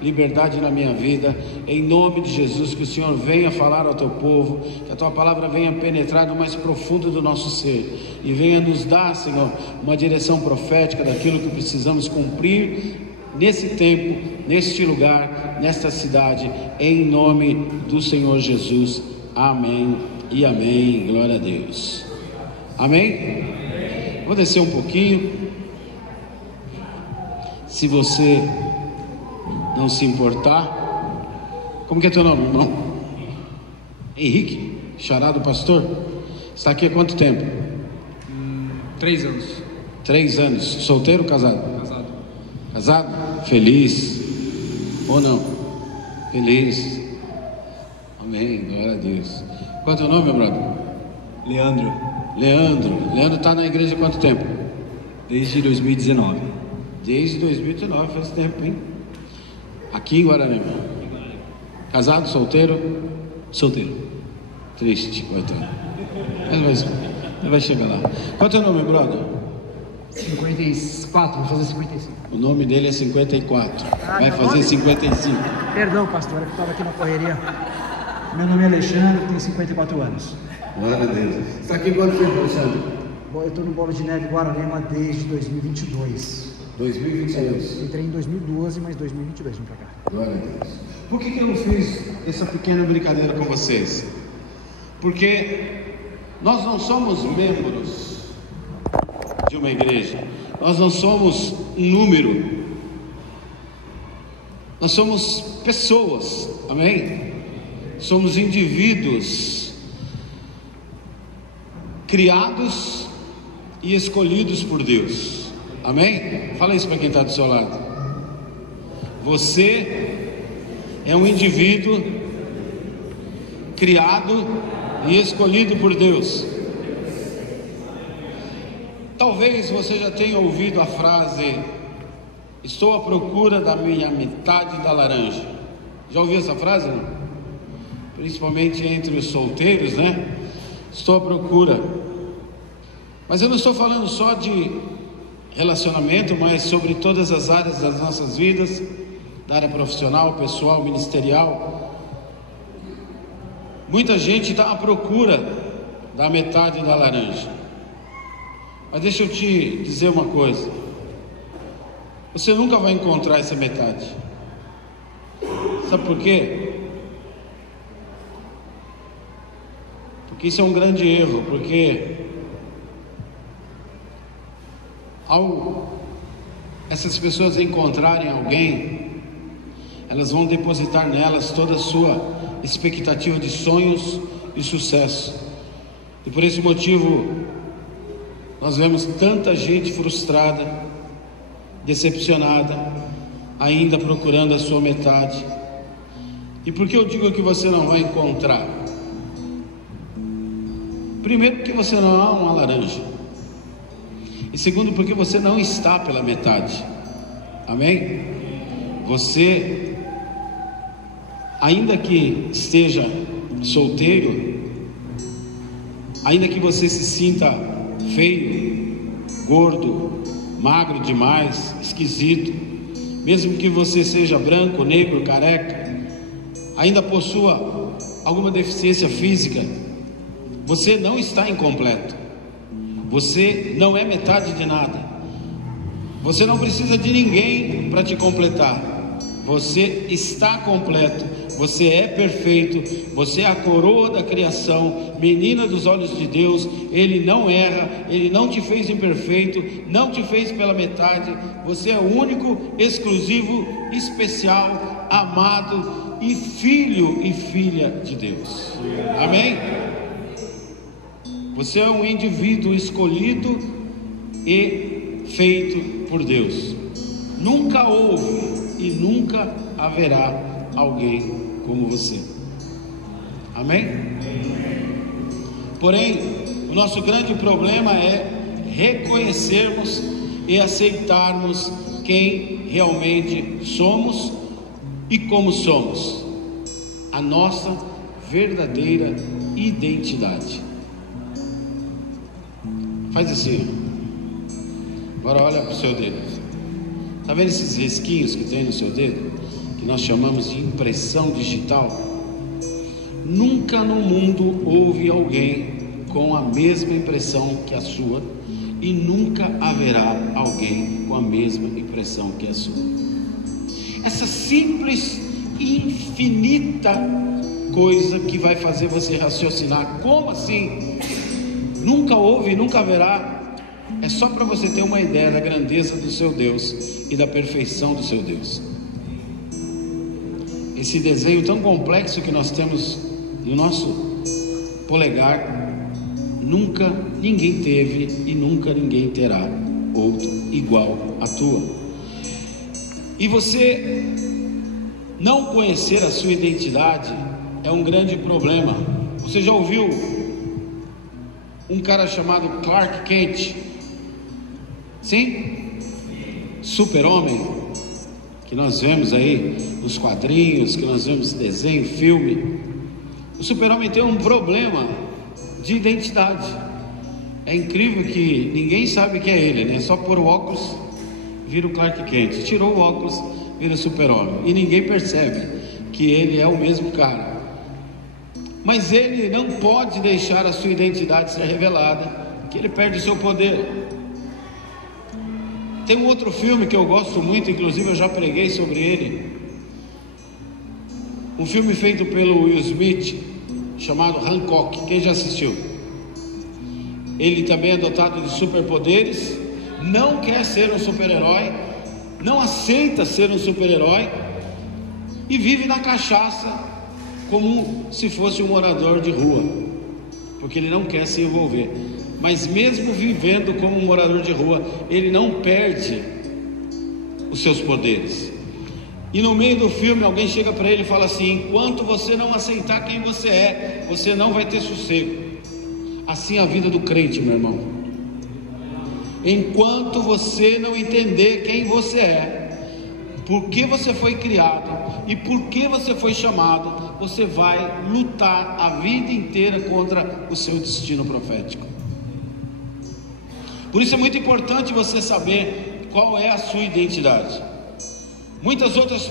liberdade na minha vida, em nome de Jesus. Que o Senhor venha falar ao teu povo, que a tua palavra venha penetrar no mais profundo do nosso ser e venha nos dar, Senhor, uma direção profética daquilo que precisamos cumprir nesse tempo, neste lugar, nesta cidade, em nome do Senhor Jesus. Amém e amém. Glória a Deus. Amém? Vou descer um pouquinho. Se você não se importar. Como que é teu nome, irmão? Henrique, xará do pastor. Está aqui há quanto tempo? 3 anos. 3 anos. Solteiro ou casado? Casado. Casado? Feliz? Ou não? Feliz. Amém, glória a Deus. Qual é teu nome, meu brother? Leandro. Leandro está na igreja há quanto tempo? Desde 2019. Desde 2019, faz tempo, hein? Aqui em Guararema. Casado, solteiro? Solteiro. Triste, coitado. Mas vai chegar lá. Qual é o teu nome, brother? 54, vou fazer 55. O nome dele é 54. Vai fazer 55. Perdão, pastor, é que estava aqui na correria. Meu nome é Alexandre, tenho 54 anos. Glória a Deus. Você está aqui quanto tempo, Alexandre? Bom, eu estou no Bola de Neve Guararema desde 2022. 2022. Entrei em 2012, mas 2022 vim pra cá. Glória a Deus. Por que eu não fiz essa pequena brincadeira com vocês? Porque nós não somos membros de uma igreja. Nós não somos um número. Nós somos pessoas. Amém? Somos indivíduos criados e escolhidos por Deus. Amém? Fala isso para quem está do seu lado. Você é um indivíduo criado e escolhido por Deus. Talvez você já tenha ouvido a frase: estou à procura da minha metade da laranja. Já ouviu essa frase? Não? Principalmente entre os solteiros, né? Estou à procura. Mas eu não estou falando só de relacionamento, mas sobre todas as áreas das nossas vidas, da área profissional, pessoal, ministerial. Muita gente está à procura da metade da laranja. Mas deixa eu te dizer uma coisa: você nunca vai encontrar essa metade. Sabe por quê? Porque isso é um grande erro. Porque ao essas pessoas encontrarem alguém, elas vão depositar nelas toda a sua expectativa de sonhos e sucesso. E por esse motivo nós vemos tanta gente frustrada, decepcionada, ainda procurando a sua metade. E por que eu digo que você não vai encontrar? Primeiro, porque você não é uma laranja. E segundo, porque você não está pela metade. Amém? Você, ainda que esteja solteiro, ainda que você se sinta feio, gordo, magro demais, esquisito, mesmo que você seja branco, negro, careca, ainda possua alguma deficiência física, você não está incompleto. Você não é metade de nada. Você não precisa de ninguém para te completar. Você está completo. Você é perfeito. Você é a coroa da criação, menina dos olhos de Deus. Ele não erra. Ele não te fez imperfeito, não te fez pela metade. Você é único, exclusivo, especial, amado e filho e filha de Deus. Amém? Você é um indivíduo escolhido e feito por Deus. Nunca houve e nunca haverá alguém como você. Amém? Porém, o nosso grande problema é reconhecermos e aceitarmos quem realmente somos e como somos. A nossa verdadeira identidade. Faz assim. Agora olha para o seu dedo. Está vendo esses risquinhos que tem no seu dedo, que nós chamamos de impressão digital? Nunca no mundo houve alguém com a mesma impressão que a sua, e nunca haverá alguém com a mesma impressão que a sua. Essa simples, infinita coisa que vai fazer você raciocinar: como assim? Nunca houve e nunca haverá. É só para você ter uma ideia da grandeza do seu Deus e da perfeição do seu Deus. Esse desenho tão complexo que nós temos no nosso polegar, nunca ninguém teve e nunca ninguém terá outro igual à tua. E você não conhecer a sua identidade é um grande problema. Você já ouviu um cara chamado Clark Kent? Sim? Super-homem, que nós vemos aí nos quadrinhos, que nós vemos desenho, filme. O super-homem tem um problema de identidade. É incrível que ninguém sabe que é ele, né? Só pôr o óculos, vira o Clark Kent. Tirou o óculos, vira o super-homem. E ninguém percebe que ele é o mesmo cara. Mas ele não pode deixar a sua identidade ser revelada, que ele perde o seu poder. Tem um outro filme que eu gosto muito, inclusive eu já preguei sobre ele. Um filme feito pelo Will Smith, chamado Hancock. Quem já assistiu? Ele também é dotado de superpoderes, não quer ser um super-herói, não aceita ser um super-herói e vive na cachaça como se fosse um morador de rua, porque ele não quer se envolver. Mas mesmo vivendo como um morador de rua, ele não perde os seus poderes. E no meio do filme alguém chega para ele e fala assim: enquanto você não aceitar quem você é, você não vai ter sossego. Assim é a vida do crente, meu irmão. Enquanto você não entender quem você é, por que você foi criado e por que você foi chamado, você vai lutar a vida inteira contra o seu destino profético. Por isso é muito importante você saber qual é a sua identidade. Muitas outras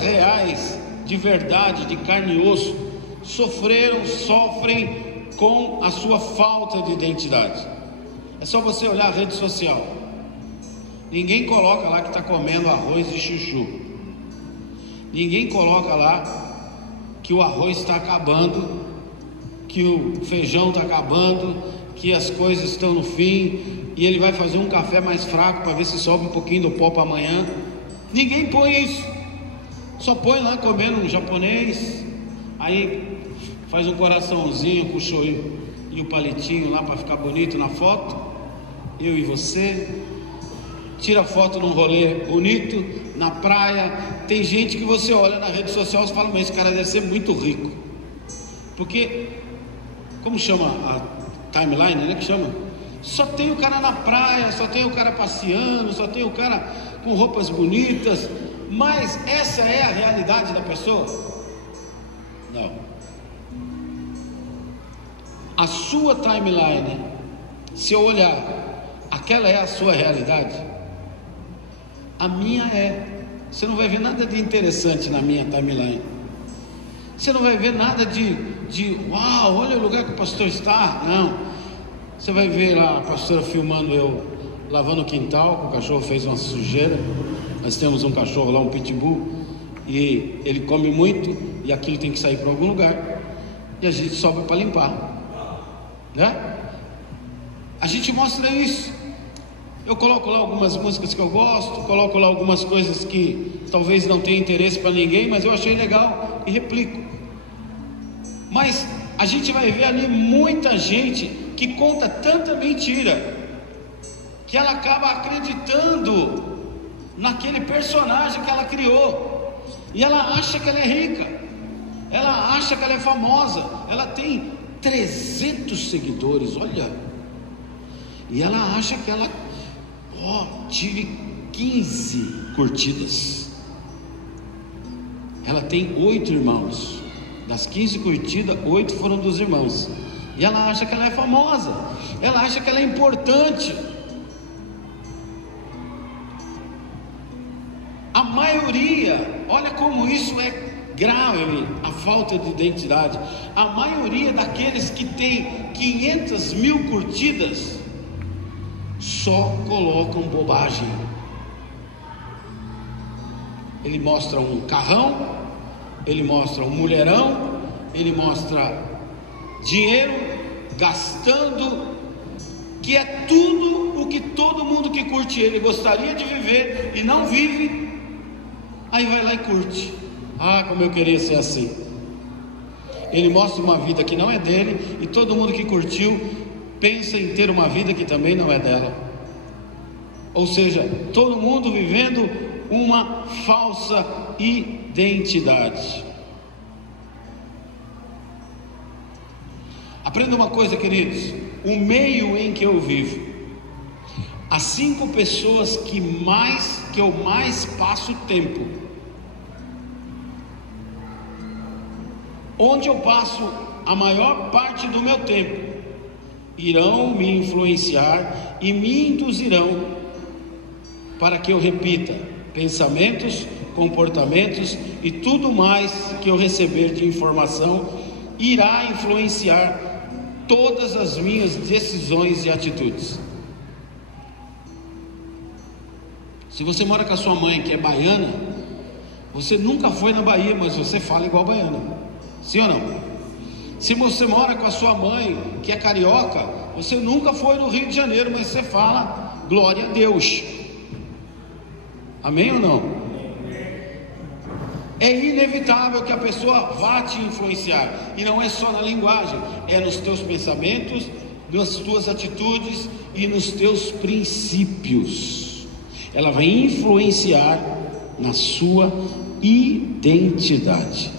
reais, de verdade, de carne e osso, sofrem com a sua falta de identidade. É só você olhar a rede social. Ninguém coloca lá que está comendo arroz de chuchu. Ninguém coloca lá que o arroz está acabando, que o feijão está acabando, que as coisas estão no fim, e ele vai fazer um café mais fraco para ver se sobe um pouquinho do pó para amanhã. Ninguém põe isso. Só põe lá comendo um japonês, aí faz um coraçãozinho com o shoyu e o palitinho lá para ficar bonito na foto, eu e você. Tira foto num rolê bonito, na praia. Tem gente que você olha na rede social e fala: mas esse cara deve ser muito rico. Porque, como chama a timeline, né, que chama? Só tem o cara na praia, só tem o cara passeando, só tem o cara com roupas bonitas. Mas essa é a realidade da pessoa? Não. A sua timeline, se eu olhar, aquela é a sua realidade? A minha é. Você não vai ver nada de interessante na minha timeline. Você não vai ver nada de uau, olha o lugar que o pastor está. Não. Você vai ver lá a pastora filmando eu lavando o quintal, que o cachorro fez uma sujeira. Nós temos um cachorro lá, um pitbull, e ele come muito, e aquilo tem que sair para algum lugar, e a gente sobe para limpar, né? A gente mostra isso. Eu coloco lá algumas músicas que eu gosto, coloco lá algumas coisas que talvez não tenha interesse para ninguém, mas eu achei legal e replico. Mas a gente vai ver ali muita gente que conta tanta mentira, que ela acaba acreditando naquele personagem que ela criou, e ela acha que ela é rica, ela acha que ela é famosa, ela tem 300 seguidores, olha, e ela acha que ela, tive 15 curtidas, ela tem 8 irmãos, das 15 curtidas, 8 foram dos irmãos, e ela acha que ela é famosa, ela acha que ela é importante. maioria, olha como isso é grave, a falta de identidade. A maioria daqueles que tem 500 mil curtidas só colocam bobagem. Ele mostra um carrão, ele mostra um mulherão, ele mostra dinheiro gastando, que é tudo o que todo mundo que curte ele gostaria de viver e não vive. Aí vai lá e curte. Ah, como eu queria ser assim. Ele mostra uma vida que não é dele, e todo mundo que curtiu pensa em ter uma vida que também não é dela. Ou seja, todo mundo vivendo uma falsa identidade. Aprenda uma coisa, queridos: o meio em que eu vivo, as 5 pessoas que eu mais passo tempo, onde eu passo a maior parte do meu tempo, irão me influenciar e me induzirão para que eu repita pensamentos, comportamentos e tudo mais que eu receber de informação irá influenciar todas as minhas decisões e atitudes. Se você mora com a sua mãe, que é baiana, você nunca foi na Bahia, mas você fala igual baiana. Sim ou não? Se você mora com a sua mãe, que é carioca, você nunca foi no Rio de Janeiro, mas você fala glória a Deus. Amém ou não? É inevitável que a pessoa vá te influenciar, e não é só na linguagem, é nos teus pensamentos, nas tuas atitudes e nos teus princípios. Ela vai influenciar na sua identidade.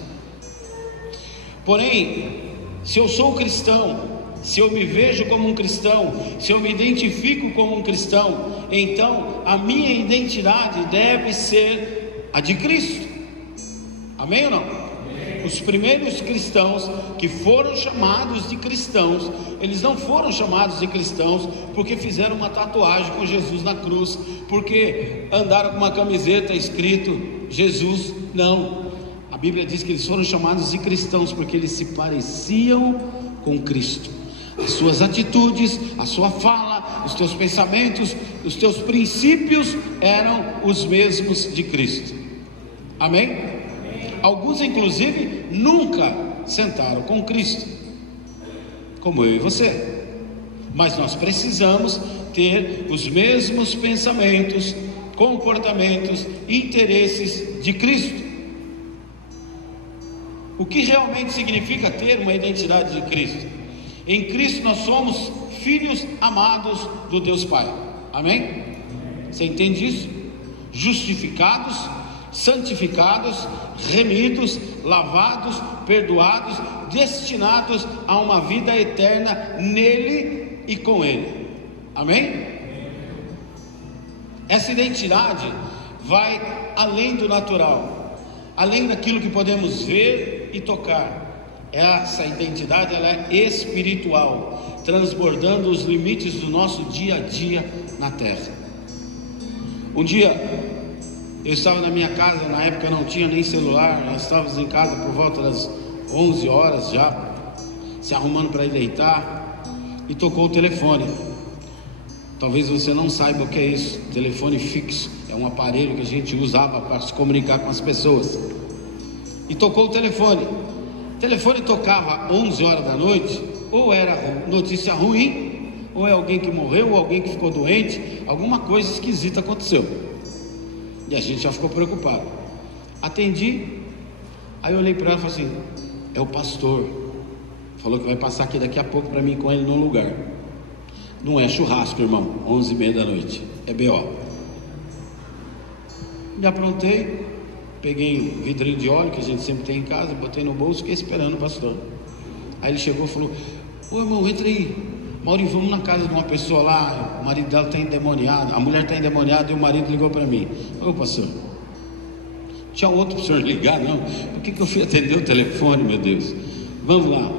Porém, se eu sou cristão, se eu me vejo como um cristão, se eu me identifico como um cristão, então a minha identidade deve ser a de Cristo. Amém ou não? Amém. Os primeiros cristãos que foram chamados de cristãos, eles não foram chamados de cristãos porque fizeram uma tatuagem com Jesus na cruz, porque andaram com uma camiseta escrito Jesus. Não. A Bíblia diz que eles foram chamados de cristãos porque eles se pareciam com Cristo. As suas atitudes, a sua fala, os teus pensamentos, os teus princípios eram os mesmos de Cristo. Amém? Alguns inclusive nunca sentaram com Cristo, como eu e você. Mas nós precisamos ter os mesmos pensamentos, comportamentos, interesses de Cristo. O que realmente significa ter uma identidade de Cristo? Em Cristo nós somos filhos amados do Deus Pai. Amém? Você entende isso? Justificados, santificados, remidos, lavados, perdoados, destinados a uma vida eterna nele e com ele. Amém? Essa identidade vai além do natural, além daquilo que podemos ver e tocar. Essa identidade, ela é espiritual, transbordando os limites do nosso dia a dia na terra. Um dia eu estava na minha casa, na época não tinha nem celular, nós estávamos em casa por volta das 11 horas já, se arrumando para ir deitar, e tocou o telefone. Talvez você não saiba o que é isso. Telefone fixo é um aparelho que a gente usava para se comunicar com as pessoas. E tocou o telefone. O telefone tocava 11 horas da noite, ou era notícia ruim, ou é alguém que morreu, ou alguém que ficou doente, alguma coisa esquisita aconteceu. E a gente já ficou preocupado. Atendi, aí eu olhei para ela e falei assim: é o pastor, falou que vai passar aqui daqui a pouco para mim ir com ele num lugar. Não é churrasco, irmão, 11h30 da noite, é B.O. Me aprontei, peguei um vidrinho de óleo que a gente sempre tem em casa, botei no bolso, fiquei esperando o pastor. Aí ele chegou e falou: ô irmão, entra aí, Maurinho, vamos na casa de uma pessoa lá, o marido dela está endemoniado, a mulher está endemoniada, e o marido ligou para mim. Ô pastor, tinha outro para o senhor ligar, não? Por que eu fui atender o telefone, meu Deus? Vamos lá.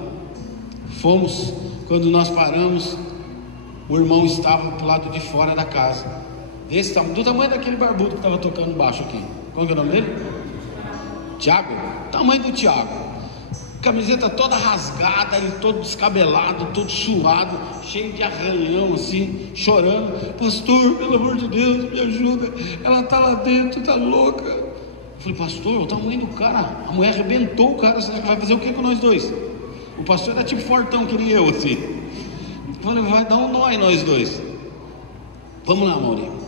Fomos. Quando nós paramos, o irmão estava para o lado de fora da casa, do tamanho daquele barbudo que estava tocando baixo aqui, Qual que é o nome dele? Tiago, tamanho do Tiago. Camiseta toda rasgada, ele todo descabelado, todo suado, cheio de arranhão assim, chorando. Pastor, pelo amor de Deus, me ajuda, ela está lá dentro, está louca. Eu falei, pastor, o tamanho do cara, a mulher arrebentou o cara, você vai fazer o que com nós dois? O pastor era tipo fortão que nem eu assim. Eu falei, vai dar um nó em nós dois. Vamos lá, Maurinho.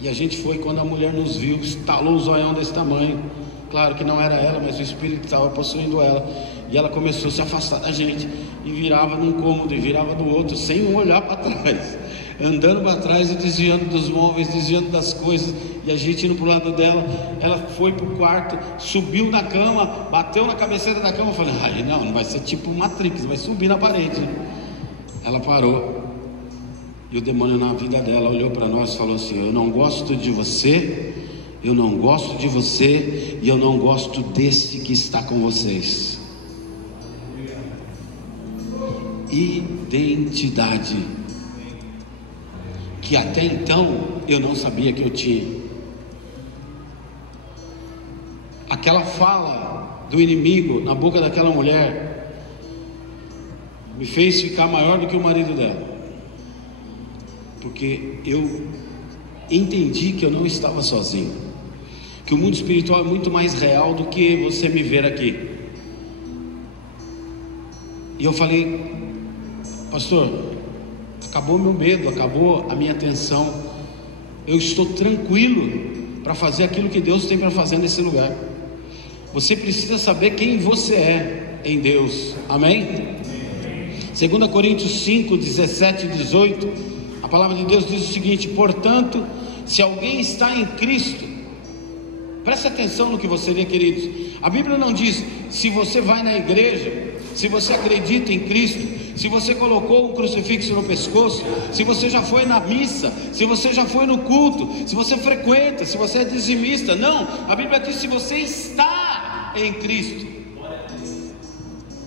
E a gente foi, quando a mulher nos viu, estalou o zoião desse tamanho. Claro que não era ela, mas o Espírito estava possuindo ela. E ela começou a se afastar da gente. E virava num cômodo e virava no outro, sem um olhar para trás. Andando para trás e desviando dos móveis, desviando das coisas. E a gente indo para o lado dela. Ela foi para o quarto, subiu na cama, bateu na cabeceira da cama. Eu falei, ai não vai ser tipo Matrix, vai subir na parede. Ela parou. E o demônio na vida dela olhou para nós e falou assim, eu não gosto de você, eu não gosto de você, e eu não gosto desse que está com vocês. Identidade, que até então eu não sabia que eu tinha. Aquela fala do inimigo na boca daquela mulher me fez ficar maior do que o marido dela, porque eu entendi que eu não estava sozinho, que o mundo espiritual é muito mais real do que você me ver aqui. E eu falei, pastor, acabou meu medo, acabou a minha tensão, eu estou tranquilo para fazer aquilo que Deus tem para fazer nesse lugar. Você precisa saber quem você é em Deus, amém? 2 Coríntios 5, 17 e 18, a palavra de Deus diz o seguinte, portanto, se alguém está em Cristo, preste atenção no que você lê, queridos. A Bíblia não diz se você vai na igreja, se você acredita em Cristo, se você colocou um crucifixo no pescoço, se você já foi na missa, se você já foi no culto, se você frequenta, se você é dizimista. Não, a Bíblia diz se você está em Cristo.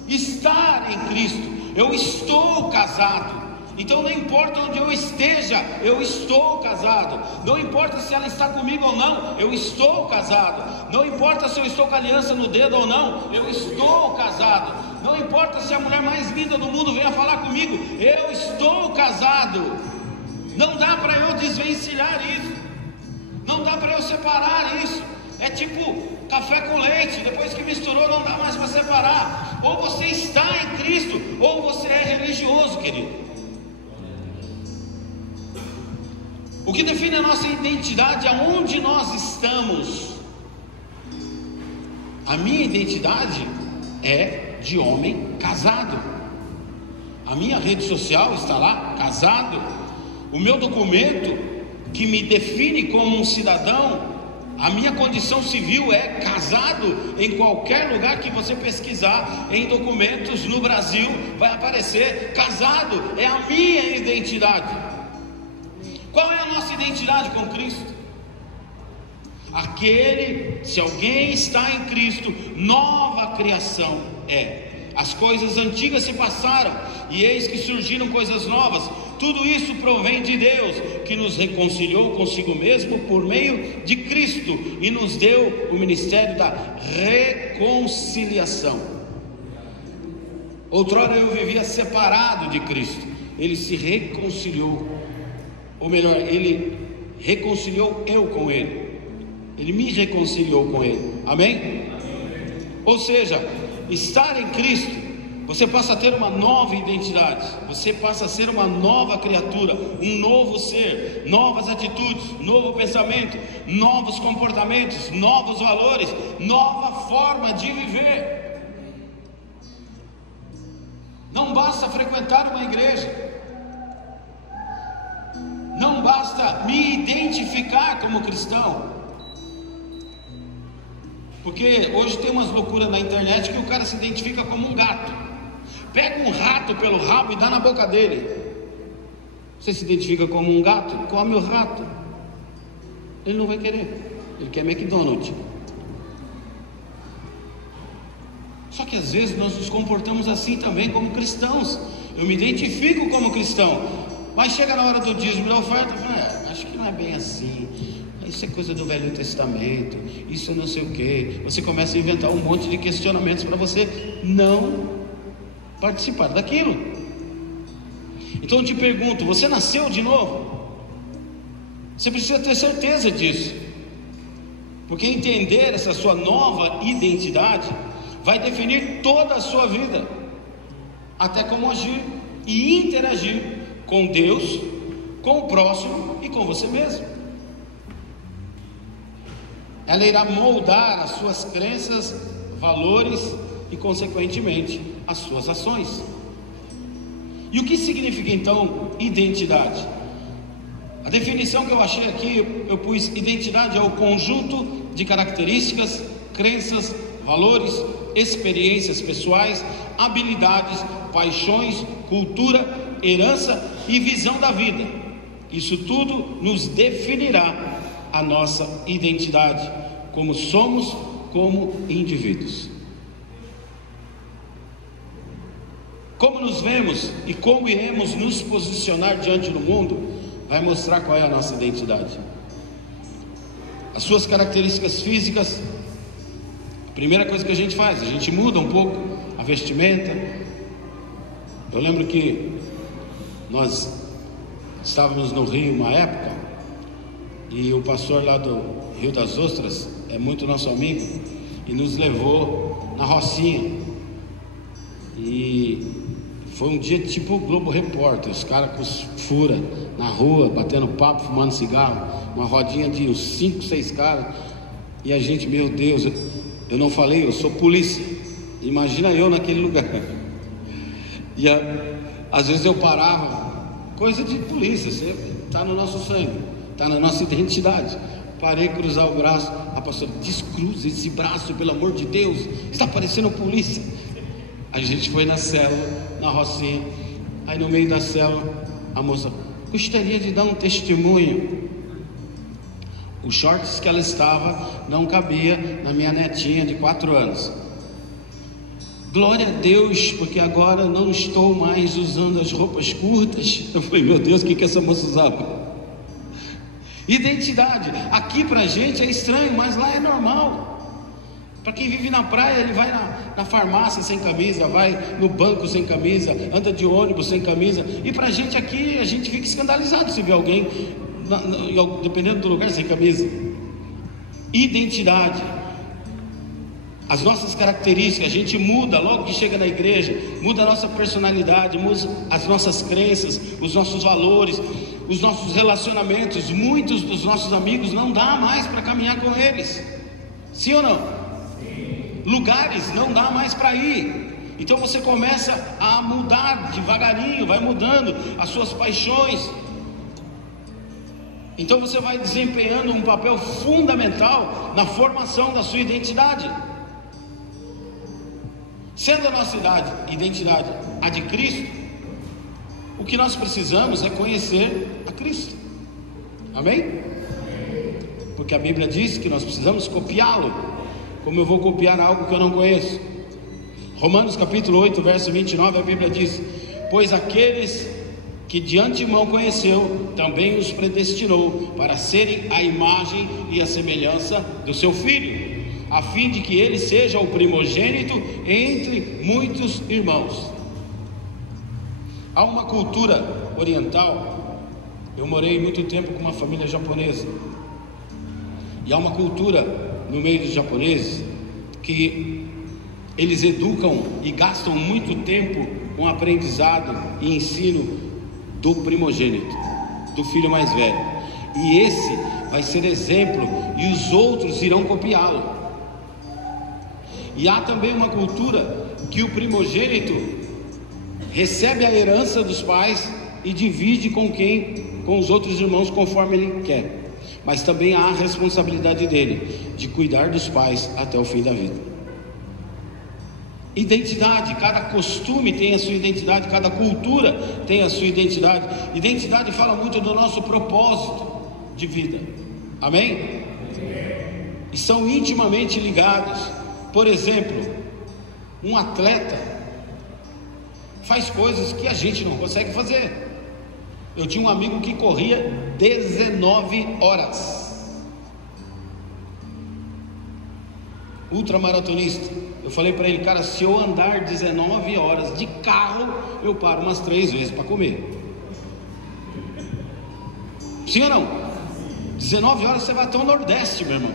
Estar em Cristo. Eu estou casado, então não importa onde eu esteja, eu estou casado. Não importa se ela está comigo ou não, eu estou casado. Não importa se eu estou com a aliança no dedo ou não, eu estou casado. Não importa se a mulher mais linda do mundo venha falar comigo, eu estou casado. Não dá para eu desvencilhar isso, não dá para eu separar isso. É tipo café com leite, depois que misturou não dá mais para separar. Ou você está em Cristo, ou você é religioso, querido. O que define a nossa identidade é onde nós estamos. A minha identidade é de homem casado. A minha rede social está lá, casado. O meu documento que me define como um cidadão, a minha condição civil é casado. Em qualquer lugar que você pesquisar em documentos no Brasil, vai aparecer casado. É a minha identidade. Qual é a nossa identidade com Cristo? Se alguém está em Cristo, nova criação é. As coisas antigas se passaram, e eis que surgiram coisas novas. Tudo isso provém de Deus, que nos reconciliou consigo mesmo por meio de Cristo, e nos deu o ministério da reconciliação. Outrora eu vivia separado de Cristo, Ele se reconciliou, ou melhor, Ele reconciliou eu com Ele, Ele me reconciliou com Ele, amém? Ou seja, estar em Cristo, você passa a ter uma nova identidade, você passa a ser uma nova criatura, um novo ser, novas atitudes, novo pensamento, novos comportamentos, novos valores, nova forma de viver. Não basta frequentar uma igreja, não basta me identificar como cristão, porque hoje tem umas loucuras na internet que o cara se identifica como um gato. Pega um rato pelo rabo e dá na boca dele. Você se identifica como um gato? Come o rato. Ele não vai querer. Ele quer McDonald's. Só que às vezes nós nos comportamos assim também como cristãos. Eu me identifico como cristão, mas chega na hora do dízimo e da oferta, eu falo, acho que não é bem assim. Isso é coisa do Velho Testamento, isso não sei o que. Você começa a inventar um monte de questionamentos para você não participar daquilo. Então eu te pergunto, você nasceu de novo? Você precisa ter certeza disso, porque entender essa sua nova identidade vai definir toda a sua vida, até como agir e interagir com Deus, com o próximo e com você mesmo. Ela irá moldar as suas crenças, valores e, consequentemente, as suas ações. E o que significa então identidade? A definição que eu achei aqui, eu pus: identidade é o conjunto de características, crenças, valores, experiências pessoais, habilidades, paixões, cultura, herança e visão da vida. Isso tudo nos definirá a nossa identidade, como somos como indivíduos. Como nos vemos e como iremos nos posicionar diante do mundo vai mostrar qual é a nossa identidade. As suas características físicas, a primeira coisa que a gente faz, a gente muda um pouco a vestimenta. Eu lembro que nós estávamos no Rio uma época, e o pastor lá do Rio das Ostras é muito nosso amigo, e nos levou na Rocinha, e foi um dia tipo Globo Repórter, os caras com os fura na rua, batendo papo, fumando cigarro, uma rodinha de uns 5, 6 caras, e a gente, meu Deus, eu não falei, eu sou polícia, imagina eu naquele lugar. E às vezes eu parava, coisa de polícia, está no nosso sangue, está na nossa identidade. Parei, cruzar o braço, a pastora: descruza esse braço, pelo amor de Deus, está parecendo polícia. A gente foi na célula, na Rocinha, aí no meio da célula, a moça: gostaria de dar um testemunho. Os shorts que ela estava não cabia na minha netinha de 4 anos. Glória a Deus, porque agora não estou mais usando as roupas curtas. Eu falei: meu Deus, o que essa moça usava? Identidade, aqui pra gente é estranho, mas lá é normal. Para quem vive na praia, ele vai na farmácia sem camisa, vai no banco sem camisa, anda de ônibus sem camisa. E pra gente aqui, a gente fica escandalizado se vê alguém, dependendo do lugar, sem camisa. Identidade, as nossas características, a gente muda logo que chega na igreja, muda a nossa personalidade, muda as nossas crenças, os nossos valores, os nossos relacionamentos. Muitos dos nossos amigos não dá mais para caminhar com eles, sim ou não? Sim. Lugares não dá mais para ir, então você começa a mudar devagarinho, vai mudando as suas paixões. Então você vai desempenhando um papel fundamental na formação da sua identidade. Sendo a nossa identidade a de Cristo, o que nós precisamos é conhecer a Cristo. Amém? Porque a Bíblia diz que nós precisamos copiá-lo. Como eu vou copiar algo que eu não conheço? Romanos capítulo 8, verso 29, a Bíblia diz: pois aqueles que de antemão conheceu, também os predestinou para serem a imagem e a semelhança do seu Filho, a fim de que ele seja o primogênito entre muitos irmãos. Há uma cultura oriental, eu morei muito tempo com uma família japonesa, e há uma cultura no meio dos japoneses que eles educam e gastam muito tempo com aprendizado e ensino do primogênito, do filho mais velho, e esse vai ser exemplo e os outros irão copiá-lo. E há também uma cultura que o primogênito recebe a herança dos pais e divide com os outros irmãos conforme ele quer, mas também há a responsabilidade dele de cuidar dos pais até o fim da vida. Identidade, cada costume tem a sua identidade, cada cultura tem a sua identidade. Identidade fala muito do nosso propósito de vida, amém? E são intimamente ligados. Por exemplo, um atleta faz coisas que a gente não consegue fazer. Eu tinha um amigo que corria 19 horas. ultramaratonista. Eu falei para ele: cara, se eu andar 19 horas de carro, eu paro umas 3 vezes para comer. Sim ou não? 19 horas você vai até o Nordeste, meu irmão.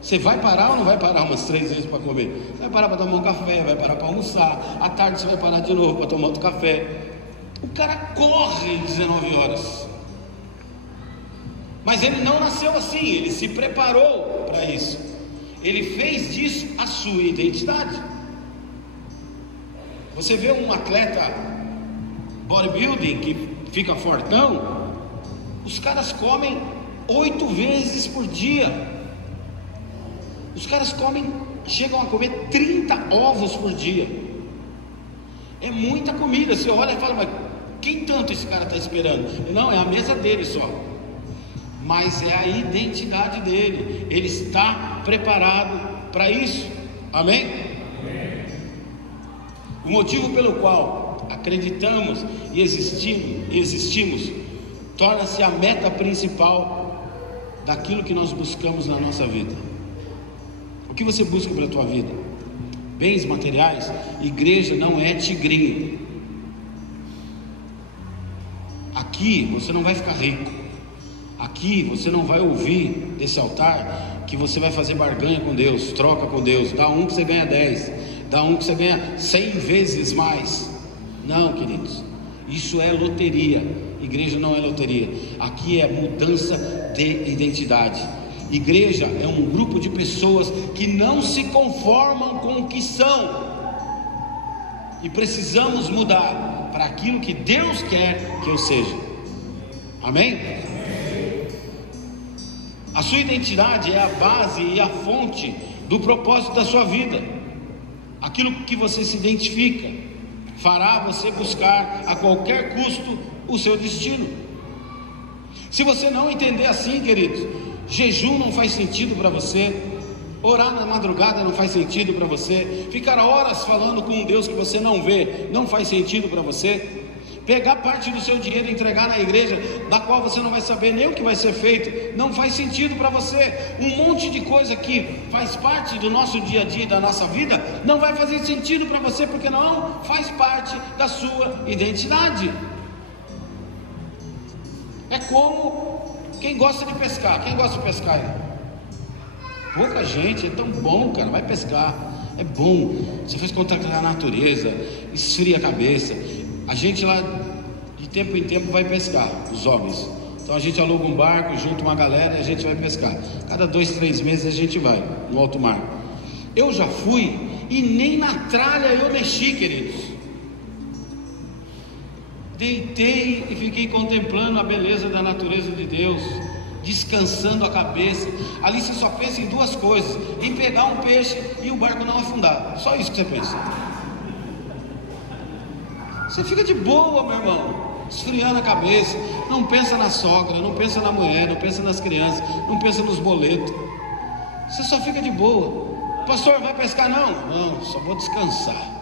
Você vai parar ou não vai parar umas 3 vezes para comer? Você vai parar para tomar um café, vai parar para almoçar. À tarde você vai parar de novo para tomar outro café. O cara corre 19 horas. Mas ele não nasceu assim, ele se preparou para isso. Ele fez disso a sua identidade. Você vê um atleta bodybuilding que fica fortão, os caras comem 8 vezes por dia. Os caras chegam a comer 30 ovos por dia. É muita comida. Você olha e fala: mas quem tanto esse cara está esperando? Não, é a mesa dele só. Mas é a identidade dele. Ele está preparado para isso. Amém? O motivo pelo qual acreditamos e existimos torna-se a meta principal daquilo que nós buscamos na nossa vida. O que você busca para a tua vida? Bens materiais? Igreja não é tigrinho. Aqui você não vai ficar rico. Aqui você não vai ouvir desse altar que você vai fazer barganha com Deus, troca com Deus, dá um que você ganha 10, dá um que você ganha 100 vezes mais. Não, queridos, isso é loteria. Igreja não é loteria. Aqui é mudança de identidade. Igreja é um grupo de pessoas que não se conformam com o que são, e precisamos mudar para aquilo que Deus quer que eu seja. Amém? A sua identidade é a base e a fonte do propósito da sua vida. Aquilo que você se identifica fará você buscar a qualquer custo o seu destino. Se você não entender assim, queridos, jejum não faz sentido para você, orar na madrugada não faz sentido para você, ficar horas falando com um Deus que você não vê não faz sentido para você, pegar parte do seu dinheiro e entregar na igreja, da qual você não vai saber nem o que vai ser feito, não faz sentido para você. Um monte de coisa que faz parte do nosso dia a dia, da nossa vida, não vai fazer sentido para você, porque não faz parte da sua identidade. É como quem gosta de pescar. Quem gosta de pescar aí? Pouca gente. É tão bom, cara, vai pescar, é bom. Você faz contato com a natureza, esfria a cabeça. A gente lá, de tempo em tempo, vai pescar, os homens. Então a gente aluga um barco, junta uma galera e a gente vai pescar. Cada 2, 3 meses a gente vai no alto mar. Eu já fui e nem na tralha eu mexi, queridos. Deitei e fiquei contemplando a beleza da natureza de Deus, descansando a cabeça. Ali você só pensa em 2 coisas: em pegar um peixe e o barco não afundar. Só isso que você pensa. Você fica de boa, meu irmão, esfriando a cabeça. Não pensa na sogra, não pensa na mulher, não pensa nas crianças, não pensa nos boletos. Você só fica de boa. Pastor, vai pescar? Não, só vou descansar.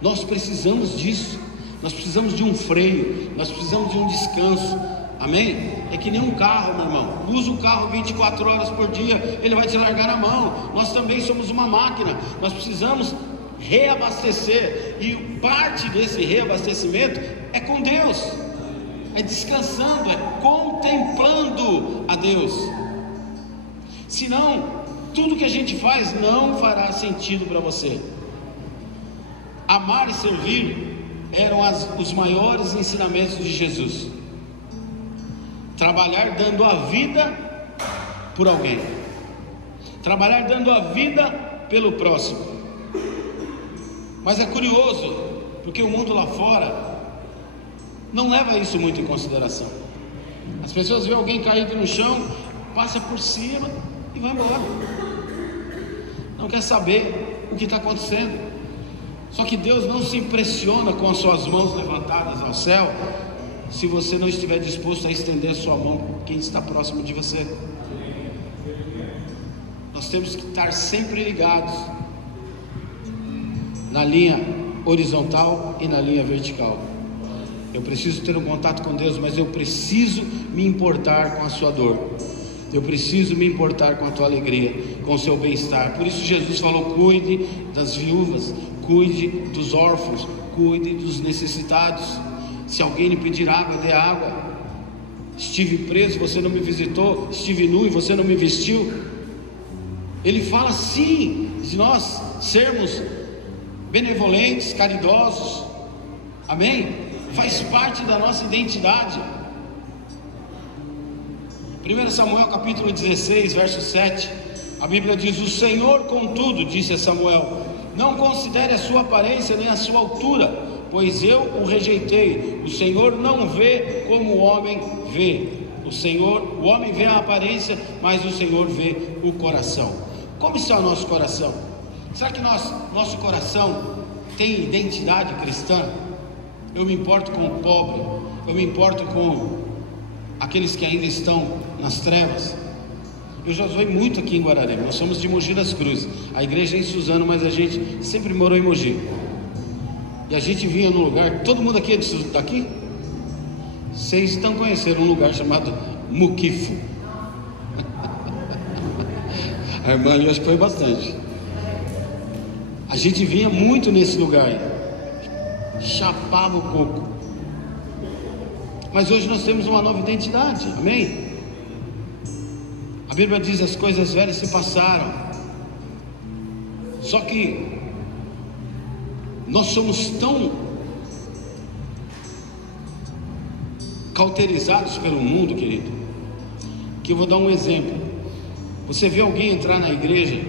Nós precisamos disso. Nós precisamos de um freio, nós precisamos de um descanso. Amém? É que nem um carro, meu irmão. Usa o carro 24 horas por dia, ele vai te largar na mão. Nós também somos uma máquina. Nós precisamos reabastecer, e parte desse reabastecimento é com Deus, é descansando, é contemplando a Deus. Senão, tudo que a gente faz não fará sentido para você. Amar e servir eram os maiores ensinamentos de Jesus. Trabalhar dando a vida por alguém, trabalhar dando a vida pelo próximo. Mas é curioso, porque o mundo lá fora não leva isso muito em consideração. As pessoas veem alguém caído no chão, passa por cima e vai embora. Não quer saber o que está acontecendo. Só que Deus não se impressiona com as suas mãos levantadas ao céu, se você não estiver disposto a estender a sua mão para quem está próximo de você. Nós temos que estar sempre ligados na linha horizontal e na linha vertical. Eu preciso ter um contato com Deus, mas eu preciso me importar com a sua dor. Eu preciso me importar com a tua alegria, com o seu bem-estar. Por isso Jesus falou: cuide das viúvas, cuide dos órfãos, cuide dos necessitados. Se alguém lhe pedir água, dê água. Estive preso, você não me visitou. Estive nu e você não me vestiu. Ele fala sim de nós sermos benevolentes, caridosos. Amém? Faz parte da nossa identidade. 1 Samuel capítulo 16, verso 7, a Bíblia diz: o Senhor, contudo, disse a Samuel, não considere a sua aparência nem a sua altura, pois eu o rejeitei. O Senhor não vê como o homem vê. O homem vê a aparência, mas o Senhor vê o coração. Como está o nosso coração? Será que nosso coração tem identidade cristã? Eu me importo com o pobre, eu me importo com aqueles que ainda estão nas trevas. Eu já zoei muito aqui em Guararema. Nós somos de Mogi das Cruzes, a igreja é em Suzano, mas a gente sempre morou em Mogi. E a gente vinha num lugar, todo mundo aqui é daqui? Vocês estão conhecendo um lugar chamado Muquifo. A irmã ali acho que foi bastante. A gente vinha muito nesse lugar, chapava o coco. Mas hoje nós temos uma nova identidade, amém? A Bíblia diz: as coisas velhas se passaram. Só que nós somos tão cauterizados pelo mundo, querido, que eu vou dar um exemplo. Você vê alguém entrar na igreja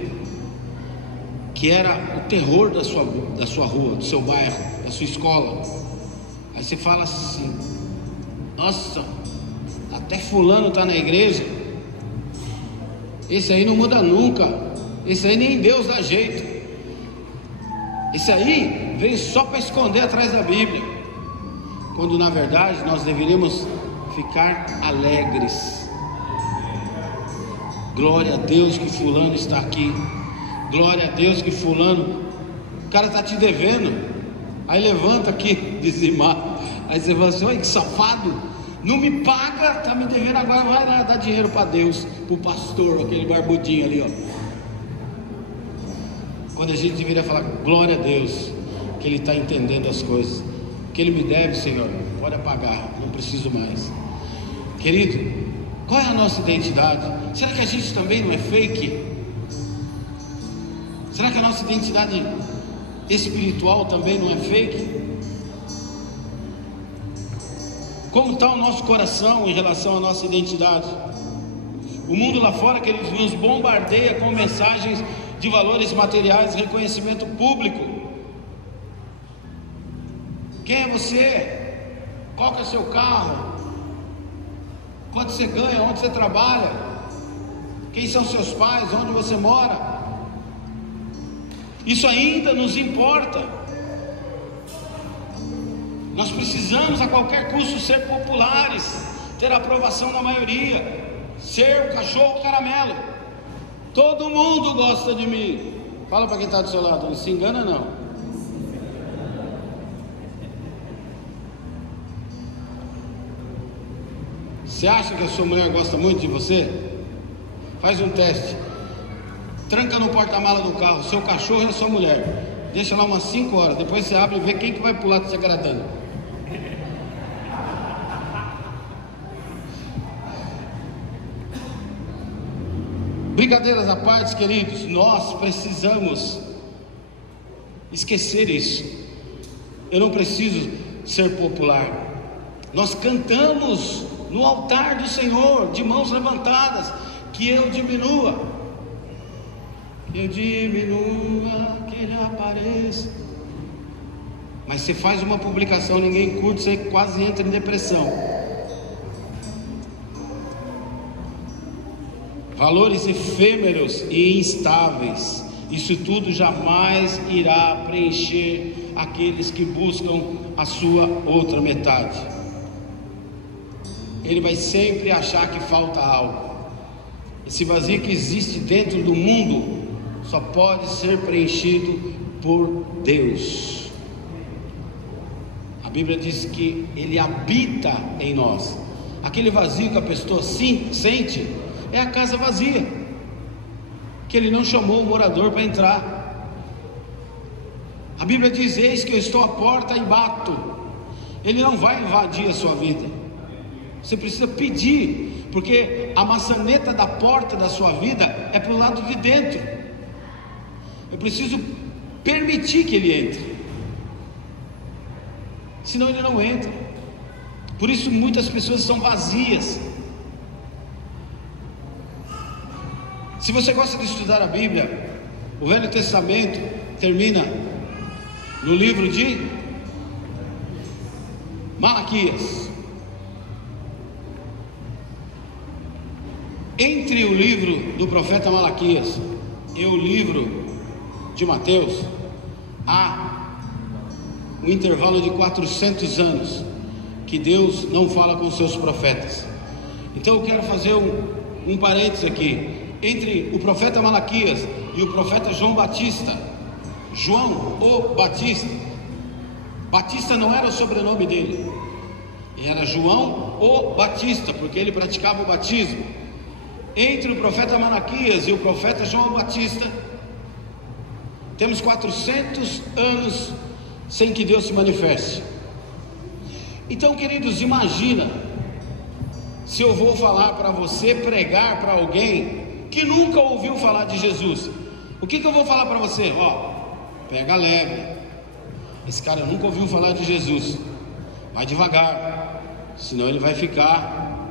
que era o terror da sua rua, do seu bairro, da sua escola. Aí você fala assim: nossa, até fulano está na igreja. Esse aí não muda nunca. Esse aí nem Deus dá jeito. Esse aí veio só para esconder atrás da Bíblia. Quando na verdade nós deveríamos ficar alegres. Glória a Deus que fulano está aqui. Glória a Deus que fulano, o cara está te devendo. Aí levanta aqui, dizimar. Aí você fala assim: olha que safado, não me paga, está me devendo, agora vai lá dar dinheiro para Deus, para o pastor, aquele barbudinho ali, ó. Quando a gente deveria falar: glória a Deus, que Ele está entendendo as coisas. O que Ele me deve, Senhor, pode pagar, não preciso mais. Querido, qual é a nossa identidade? Será que a gente também não é fake? Será que a nossa identidade espiritual também não é fake? Como está o nosso coração em relação à nossa identidade? O mundo lá fora, queridos, nos bombardeia com mensagens de valores materiais, reconhecimento público. Quem é você? Qual que é o seu carro? Quanto você ganha? Onde você trabalha? Quem são seus pais? Onde você mora? Isso ainda nos importa. Nós precisamos a qualquer custo ser populares, ter a aprovação da maioria, ser o cachorro caramelo. Todo mundo gosta de mim. Fala para quem está do seu lado, não se engana não. Você acha que a sua mulher gosta muito de você? Faz um teste. Tranca no porta-mala do carro seu cachorro e a sua mulher. Deixa lá umas 5 horas. Depois você abre e vê quem que vai pular te agradando. Brincadeiras à parte, queridos, nós precisamos esquecer isso. Eu não preciso ser popular. Nós cantamos no altar do Senhor, de mãos levantadas, que eu diminua, que Ele apareça. Mas você faz uma publicação, ninguém curte, você quase entra em depressão. Valores efêmeros e instáveis, isso tudo jamais irá preencher aqueles que buscam a sua outra metade. Ele vai sempre achar que falta algo. Esse vazio que existe dentro do mundo só pode ser preenchido por Deus. A Bíblia diz que Ele habita em nós. Aquele vazio que a pessoa sente, é a casa vazia, que Ele não chamou o morador para entrar. A Bíblia diz: eis que eu estou à porta e bato. Ele não vai invadir a sua vida. Você precisa pedir, porque a maçaneta da porta da sua vida é para o lado de dentro. Eu preciso permitir que Ele entre, senão Ele não entra. Por isso muitas pessoas são vazias. Se você gosta de estudar a Bíblia, o Velho Testamento termina no livro de Malaquias. Entre o livro do profeta Malaquias e o livro de Mateus, há um intervalo de 400 anos que Deus não fala com seus profetas. Então eu quero fazer um parênteses aqui. Entre o profeta Malaquias e o profeta João Batista, João o Batista, Batista não era o sobrenome dele, era João o Batista, porque ele praticava o batismo. Entre o profeta Malaquias e o profeta João Batista, temos 400 anos sem que Deus se manifeste. Então, queridos, imagina se eu vou falar para você, pregar para alguém que nunca ouviu falar de Jesus. O que eu vou falar para você? Pega leve, esse cara nunca ouviu falar de Jesus, vai devagar, senão ele vai ficar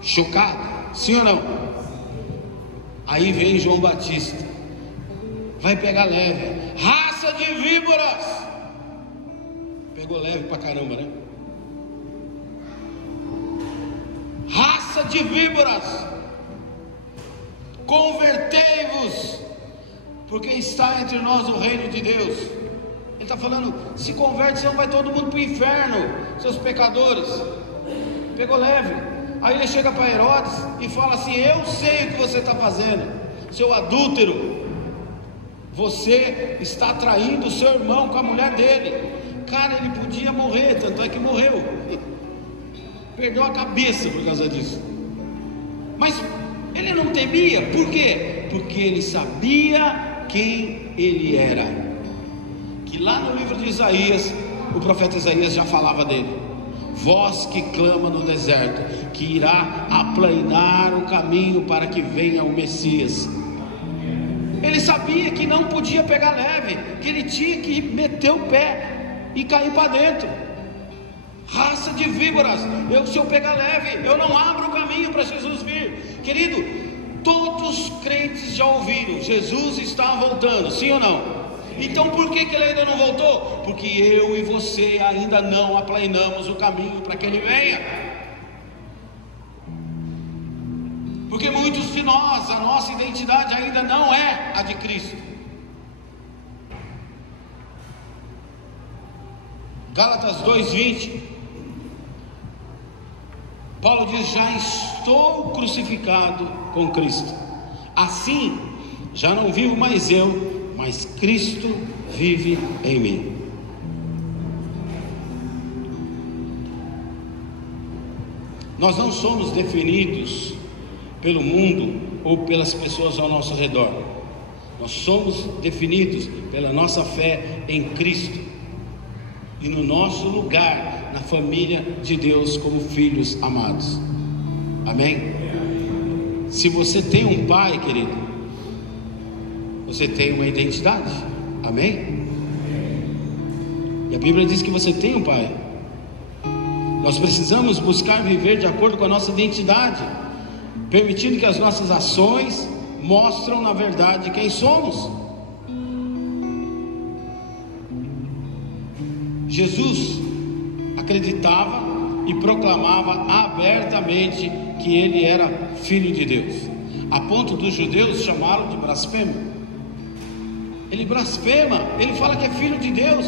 chocado, sim ou não? Aí vem João Batista, vai pegar leve, raça de víboras. Pegou leve pra caramba, né? Raça de víboras, convertei-vos, porque está entre nós o reino de Deus. Ele está falando: se converte, senão vai todo mundo para o inferno, seus pecadores. Pegou leve. Aí ele chega para Herodes e fala assim: eu sei o que você está fazendo, seu adúltero, você está traindo o seu irmão com a mulher dele. Cara, ele podia morrer, tanto é que morreu, perdeu a cabeça por causa disso. Mas ele não temia, por quê? Porque ele sabia quem ele era. Que lá no livro de Isaías, o profeta Isaías já falava dele: voz que clama no deserto, que irá aplanar o caminho para que venha o Messias. Ele sabia que não podia pegar leve, que ele tinha que meter o pé e cair para dentro. Raça de víboras, se eu pegar leve, eu não abro o caminho para Jesus vir. Querido, todos os crentes já ouviram: Jesus está voltando, sim ou não? Então por que ele ainda não voltou? Porque eu e você ainda não aplanamos o caminho para que ele venha. Porque muitos de nós, a nossa identidade ainda não é a de Cristo. Gálatas 2:20, Paulo diz: já estou crucificado com Cristo, assim já não vivo mais eu, mas Cristo vive em mim. Nós não somos definidos pelo mundo ou pelas pessoas ao nosso redor. Nós somos definidos pela nossa fé em Cristo e no nosso lugar na família de Deus como filhos amados. Amém? Se você tem um pai, querido, você tem uma identidade. Amém? E a Bíblia diz que você tem um pai. Nós precisamos buscar viver de acordo com a nossa identidade, permitindo que as nossas ações mostram na verdade quem somos. Jesus acreditava e proclamava abertamente que ele era filho de Deus, a ponto dos judeus chamá-lo de blasfemo. Ele blasfema, ele fala que é filho de Deus.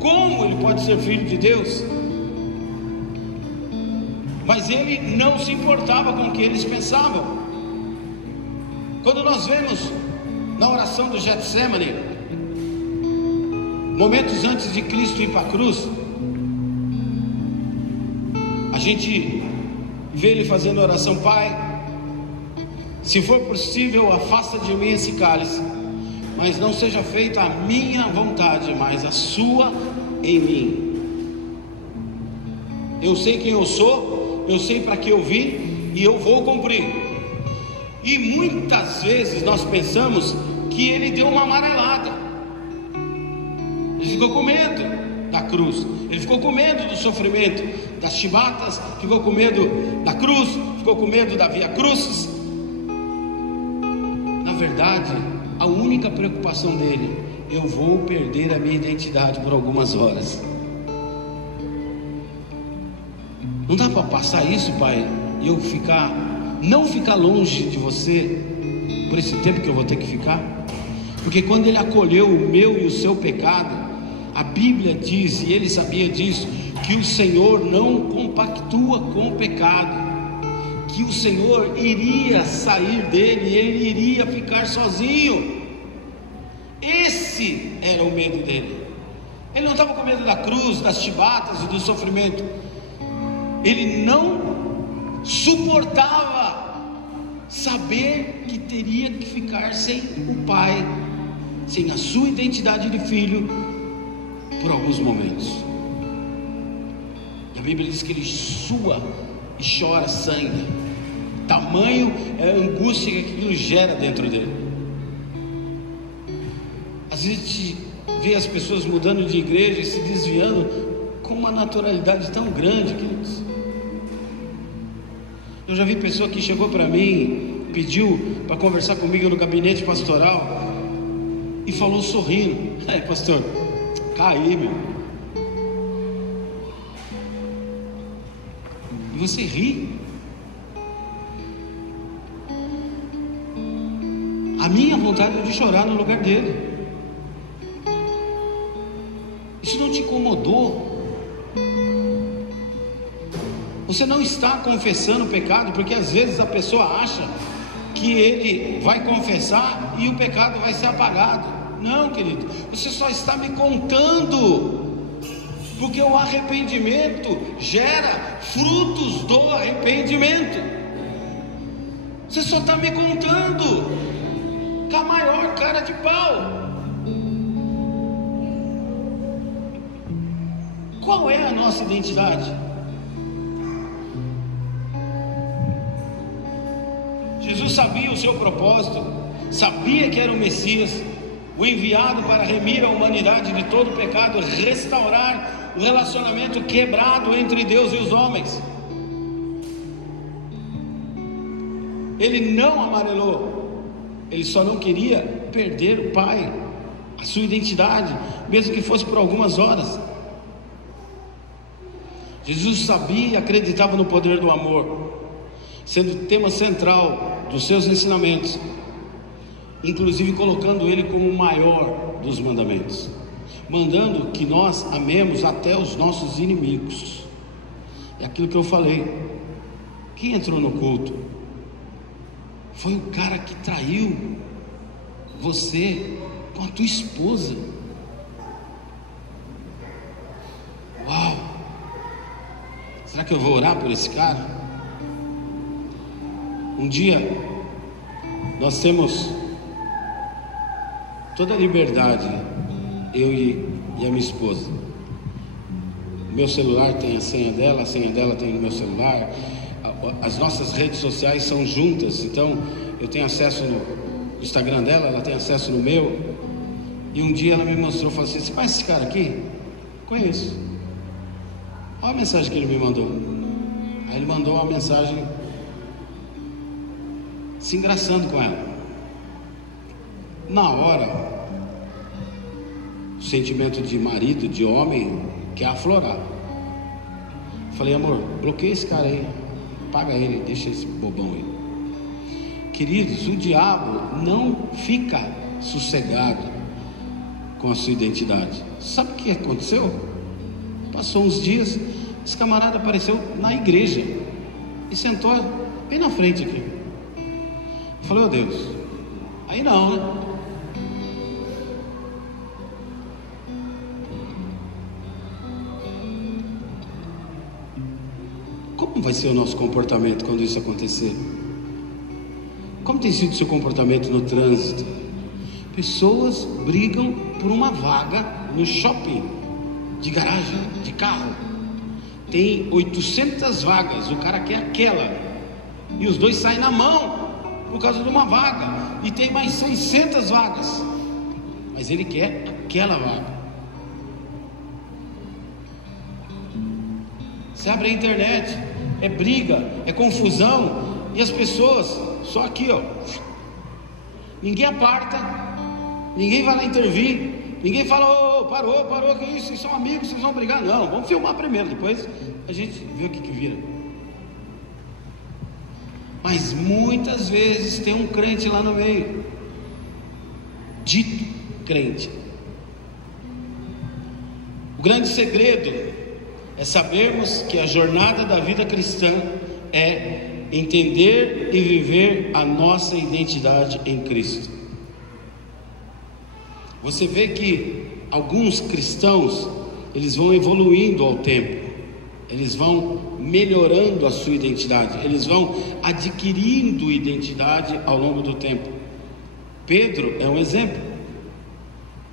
Como ele pode ser filho de Deus? Mas ele não se importava com o que eles pensavam. Quando nós vemos na oração do Getsemane, momentos antes de Cristo ir para a cruz, a gente vê ele fazendo oração: Pai, se for possível, afasta de mim esse cálice, mas não seja feita a minha vontade, mas a sua em mim. Eu sei quem eu sou, eu sei para que eu vim e eu vou cumprir. E muitas vezes nós pensamos que ele deu uma amarelada. Ele ficou com medo da cruz, ele ficou com medo do sofrimento, das chibatas, ficou com medo da cruz, ficou com medo da via crucis. Na verdade, a única preocupação dele: eu vou perder a minha identidade por algumas horas. Não dá para passar isso, Pai, e eu não ficar longe de você por esse tempo que eu vou ter que ficar? Porque quando ele acolheu o meu e o seu pecado, a Bíblia diz, e ele sabia disso, que o Senhor não compactua com o pecado, que o Senhor iria sair dele, ele iria ficar sozinho. Esse era o medo dele. Ele não estava com medo da cruz, das chibatas e do sofrimento. Ele não suportava saber que teria que ficar sem o Pai, sem a sua identidade de filho, por alguns momentos. A Bíblia diz que ele sua e chora sangue. Tamanho é a angústia que aquilo gera dentro dele. Às vezes a gente vê as pessoas mudando de igreja e se desviando com uma naturalidade tão grande, queridos. Eu já vi pessoa que chegou para mim, pediu para conversar comigo no gabinete pastoral e falou sorrindo: pastor, caí, meu. E você ri. A minha vontade é de chorar no lugar dele. Isso não te incomodou? Você não está confessando o pecado, porque às vezes a pessoa acha que ele vai confessar e o pecado vai ser apagado. Não, querido, você só está me contando, porque o arrependimento gera frutos do arrependimento. Você só está me contando com a maior cara de pau. Qual é a nossa identidade? Jesus sabia o seu propósito, sabia que era o Messias, o enviado para remir a humanidade de todo o pecado, restaurar o relacionamento quebrado entre Deus e os homens. Ele não amarelou, ele só não queria perder o Pai, a sua identidade, mesmo que fosse por algumas horas. Jesus sabia e acreditava no poder do amor, sendo o tema central dos seus ensinamentos, inclusive colocando ele como o maior dos mandamentos, mandando que nós amemos até os nossos inimigos. É aquilo que eu falei. Quem entrou no culto foi o cara que traiu você com a tua esposa. Uau! Será que eu vou orar por esse cara? Um dia nós temos toda a liberdade, eu e a minha esposa. Meu celular tem a senha dela tem no meu celular. As nossas redes sociais são juntas, então eu tenho acesso no Instagram dela, ela tem acesso no meu. E um dia ela me mostrou, falou assim: você conhece esse cara aqui? Conheço. Olha a mensagem que ele me mandou. Aí ele mandou uma mensagem se engraçando com ela. Na hora, o sentimento de marido, de homem, quer aflorar. Falei: amor, bloqueia esse cara aí, paga ele, deixa esse bobão aí. Queridos, o diabo não fica sossegado com a sua identidade. Sabe o que aconteceu? Passou uns dias, esse camarada apareceu na igreja e sentou bem na frente aqui. Eu falei: oh Deus, aí não, né? Como vai vai ser o nosso comportamento quando isso acontecer? Como tem sido o seu comportamento no trânsito? Pessoas brigam por uma vaga no shopping, de garagem, de carro. Tem 800 vagas, o cara quer aquela, e os dois saem na mão por causa de uma vaga, e tem mais 600 vagas, mas ele quer aquela vaga. Você abre a internet, é briga, é confusão, e as pessoas só aqui, ó, ninguém aparta, ninguém vai lá intervir, ninguém fala, oh, parou, que isso, vocês são amigos, vocês vão brigar. Não, vamos filmar primeiro, depois a gente vê o que vira. Mas muitas vezes tem um crente lá no meio, dito crente. O grande segredo é sabermos que a jornada da vida cristã é entender e viver a nossa identidade em Cristo. Você vê que alguns cristãos, eles vão evoluindo ao tempo, eles vão melhorando a sua identidade, eles vão adquirindo identidade ao longo do tempo. Pedro é um exemplo.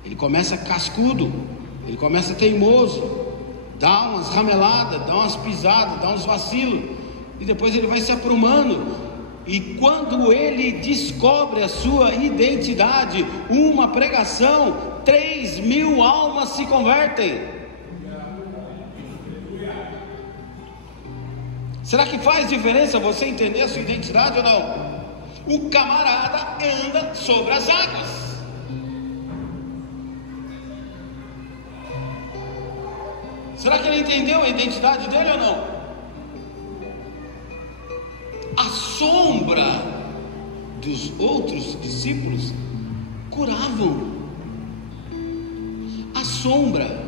Ele começa cascudo, ele começa teimoso, dá umas rameladas, dá umas pisadas, dá uns vacilos, e depois ele vai se aprumando. E quando ele descobre a sua identidade, uma pregação, 3.000 almas se convertem. Será que faz diferença você entender a sua identidade ou não? O camarada anda sobre as águas. Será que ele entendeu a identidade dele ou não? A sombra dos outros discípulos curavam. A sombra.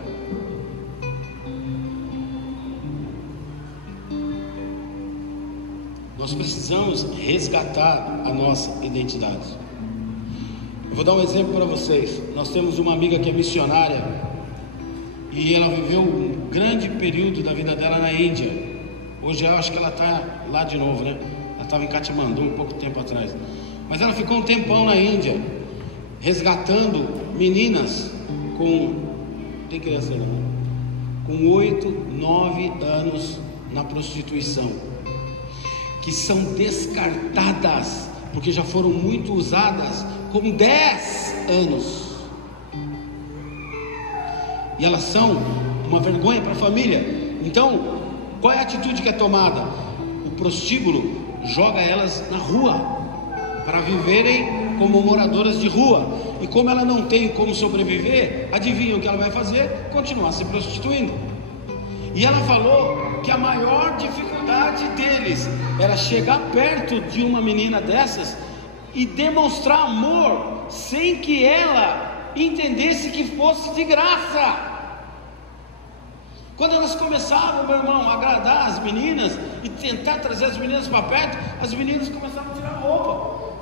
Nós precisamos resgatar a nossa identidade. Eu vou dar um exemplo para vocês. Nós temos uma amiga que é missionária, e ela viveu um grande período da vida dela na Índia. Hoje eu acho que ela está lá de novo, né? Ela estava em Katmandu um pouco tempo atrás. Mas ela ficou um tempão na Índia, resgatando meninas com... Tem criança aí, né? Com 8, 9 anos na prostituição, que são descartadas, porque já foram muito usadas, com 10 anos. E elas são uma vergonha para a família. Então, qual é a atitude que é tomada? O prostíbulo joga elas na rua, para viverem como moradoras de rua. E como ela não tem como sobreviver, adivinha o que ela vai fazer? Continuar se prostituindo. E ela falou que a maior dificuldade deles era chegar perto de uma menina dessas e demonstrar amor, sem que ela entendesse que fosse de graça. Quando elas começavam, meu irmão, a agradar as meninas e tentar trazer as meninas para perto, as meninas começavam a tirar a roupa.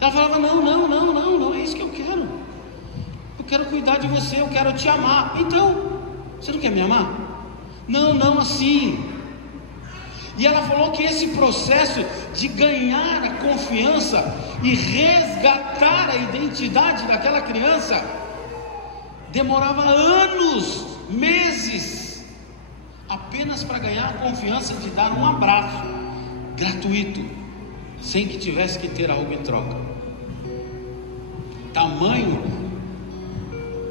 Ela falava, não é isso que eu quero. Eu quero cuidar de você, eu quero te amar. Então, você não quer me amar? Não assim. E ela falou que esse processo de ganhar a confiança e resgatar a identidade daquela criança demorava anos, meses, apenas para ganhar a confiança de dar um abraço gratuito, sem que tivesse que ter algo em troca. Tamanho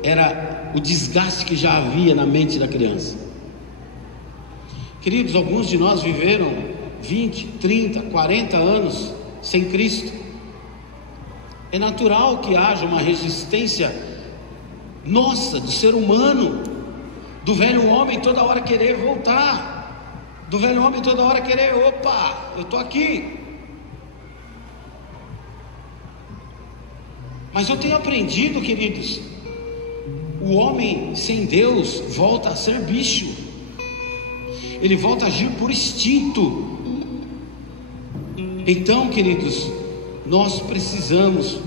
era o desgaste que já havia na mente da criança. Queridos, alguns de nós viveram 20, 30, 40 anos sem Cristo. É natural que haja uma resistência nossa, do ser humano, do velho homem toda hora querer voltar, do velho homem toda hora querer, opa, eu estou aqui. Mas eu tenho aprendido, queridos, o homem sem Deus volta a ser bicho, ele volta a agir por instinto. Então, queridos, nós precisamos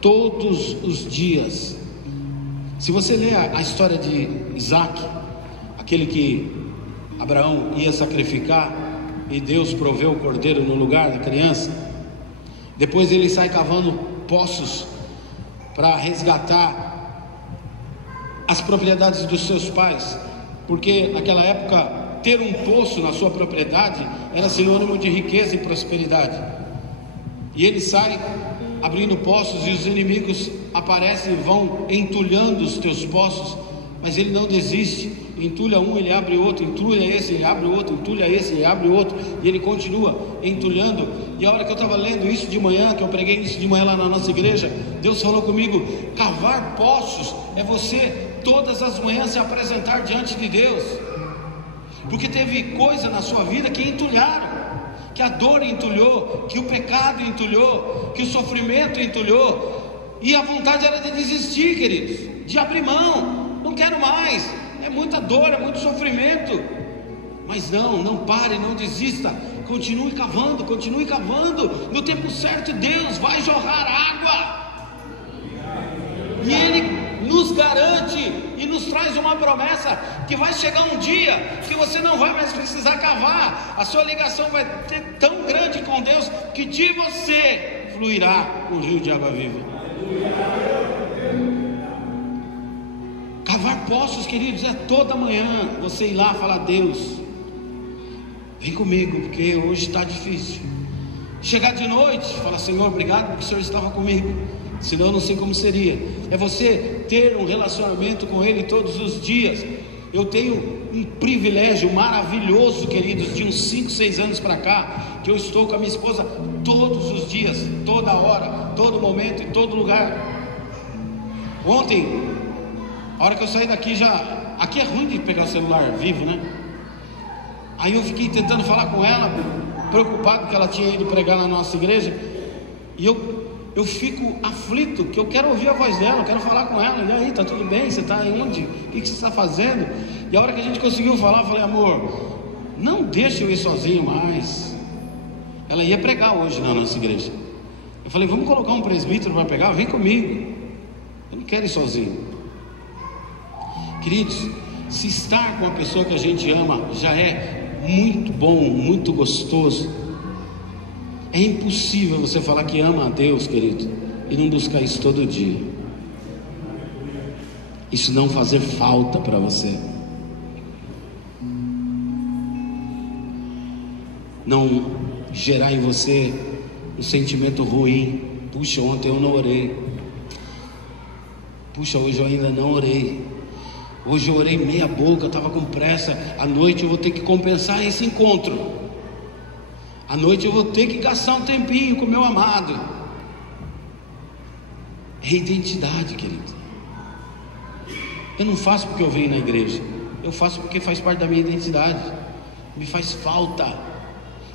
todos os dias. Se você ler a história de Isaac, aquele que Abraão ia sacrificar e Deus proveu o cordeiro no lugar da criança. Depois ele sai cavando poços para resgatar as propriedades dos seus pais, porque naquela época ter um poço na sua propriedade era sinônimo de riqueza e prosperidade. E ele sai abrindo poços e os inimigos aparecem e vão entulhando os teus poços, mas ele não desiste. Entulha um, ele abre outro, entulha esse, ele abre outro, entulha esse, ele abre outro, e ele continua entulhando. E a hora que eu estava lendo isso de manhã, que eu preguei isso de manhã lá na nossa igreja, Deus falou comigo: cavar poços é você todas as manhãs se apresentar diante de Deus, porque teve coisa na sua vida que entulharam, que a dor entulhou, que o pecado entulhou, que o sofrimento entulhou, e a vontade era de desistir, queridos, de abrir mão, não quero mais, é muita dor, é muito sofrimento. Mas não pare, não desista, continue cavando, no tempo certo Deus vai jorrar água, e Ele nos garante e nos traz uma promessa que vai chegar um dia que você não vai mais precisar cavar, a sua ligação vai ser tão grande com Deus que de você fluirá um rio de água viva. Cavar poços, queridos, é toda manhã você ir lá falar: Deus, vem comigo, porque hoje está difícil. Chegar de noite, falar: Senhor, obrigado porque o Senhor estava comigo, senão eu não sei como seria. É você ter um relacionamento com Ele todos os dias. Eu tenho um privilégio maravilhoso, queridos, de uns 5, 6 anos para cá, que eu estou com a minha esposa todos os dias, toda hora, todo momento, em todo lugar. Ontem, a hora que eu saí daqui, aqui é ruim de pegar o celular vivo, né? Aí eu fiquei tentando falar com ela, preocupado que ela tinha ido pregar na nossa igreja, e eu fico aflito, que eu quero ouvir a voz dela, eu quero falar com ela. E aí, tá tudo bem? Você está onde? O que você está fazendo? E a hora que a gente conseguiu falar, eu falei: amor, não deixe eu ir sozinho mais. Ela ia pregar hoje na nossa igreja. Eu falei: vamos colocar um presbítero para pregar? Vem comigo, eu não quero ir sozinho. Queridos, se estar com a pessoa que a gente ama já é muito bom, muito gostoso. É impossível você falar que ama a Deus, querido, e não buscar isso todo dia. Isso não fazer falta para você. Não gerar em você um sentimento ruim. Puxa, ontem eu não orei. Puxa, hoje eu ainda não orei. Hoje eu orei meia boca, estava com pressa. À noite eu vou ter que compensar esse encontro. À noite eu vou ter que gastar um tempinho com o meu amado. É identidade, querido. Eu não faço porque eu venho na igreja, eu faço porque faz parte da minha identidade. Me faz falta,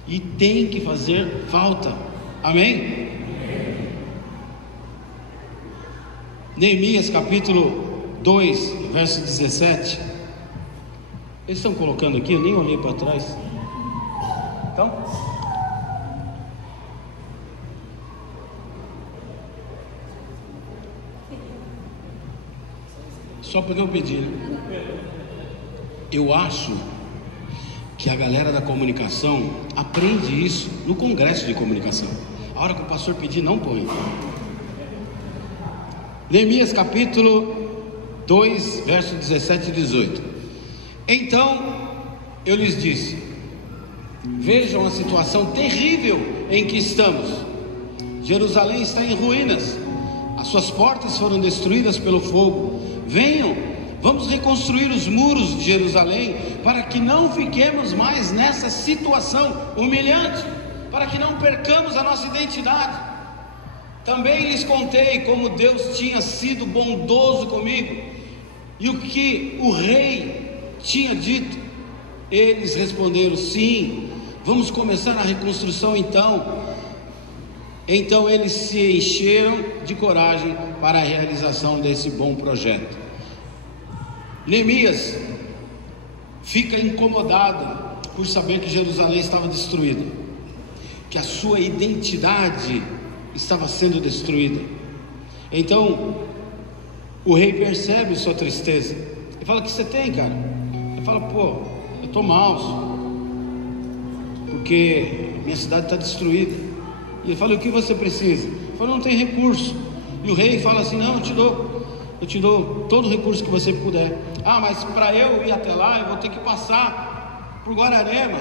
e tem que fazer falta. Amém? Neemias capítulo 2, verso 17. Eles estão colocando aqui, eu nem olhei para trás. Então, só porque eu pedi, né? Eu acho que a galera da comunicação aprende isso no congresso de comunicação. A hora que o pastor pedir, não põe. Neemias capítulo 2, verso 17 e 18. Então eu lhes disse: vejam a situação terrível em que estamos. Jerusalém está em ruínas, as suas portas foram destruídas pelo fogo. Venham, vamos reconstruir os muros de Jerusalém, para que não fiquemos mais nessa situação humilhante, para que não percamos a nossa identidade. Também lhes contei como Deus tinha sido bondoso comigo e o que o rei tinha dito. Eles responderam: sim, vamos começar a reconstrução então. Então eles se encheram de coragem para a realização desse bom projeto. Neemias fica incomodado por saber que Jerusalém estava destruída, que a sua identidade estava sendo destruída. Então o rei percebe sua tristeza e fala: o que você tem, cara? Ele fala: pô, eu estou mal, porque minha cidade está destruída. E ele fala: o que você precisa? Ele fala: não tem recurso. E o rei fala assim: não, eu te dou todo o recurso que você puder. Ah, mas para eu ir até lá, eu vou ter que passar por Guararema,